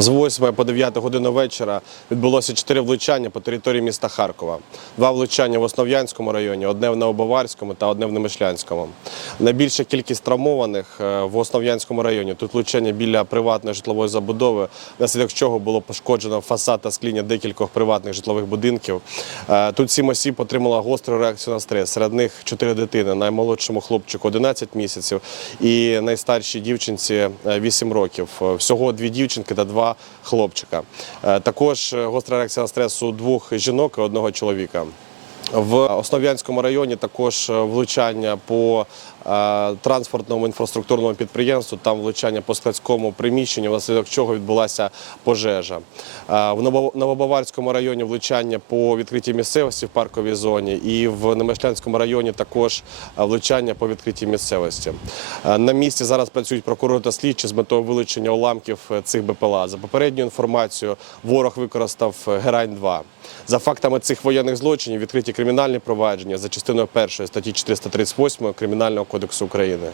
З 8 по 9 годину вечора відбулося чотири влучання по території міста Харкова. Два влучання в Основ'янському районі, одне в Новобаварському та одне в Немишлянському. Найбільша кількість травмованих е, в Основ'янському районі. Тут влучання біля приватної житлової забудови, внаслідок чого було пошкоджено фасад та скління декількох приватних житлових будинків. Е, Тут сім осіб отримала гостру реакцію на стрес. Серед них чотири дитини. Наймолодшому хлопчику 11 місяців і найстаршій дівчинці е, 8 років. Е, Всього дві дівчинки та два хлопчика. Е, Також е, гостра реакція на стресу двох жінок і одного чоловіка. В Основ'янському районі також е, влучання по е, транспортному інфраструктурному підприємству, там влучання по складському приміщенню, внаслідок чого відбулася пожежа. Е, в Ново- Новобаварському районі влучання по відкритій місцевості в парковій зоні, і в Немишлянському районі також влучання по відкритій місцевості. На місці зараз працюють прокурори та слідчі з метою вилучення уламків цих БПЛА. За попередньою інформацією, ворог використав е, Герань-2. За фактами цих воєнних злочинів відкриті кримінальні провадження за частиною першої статті 438 Кримінального кодексу України.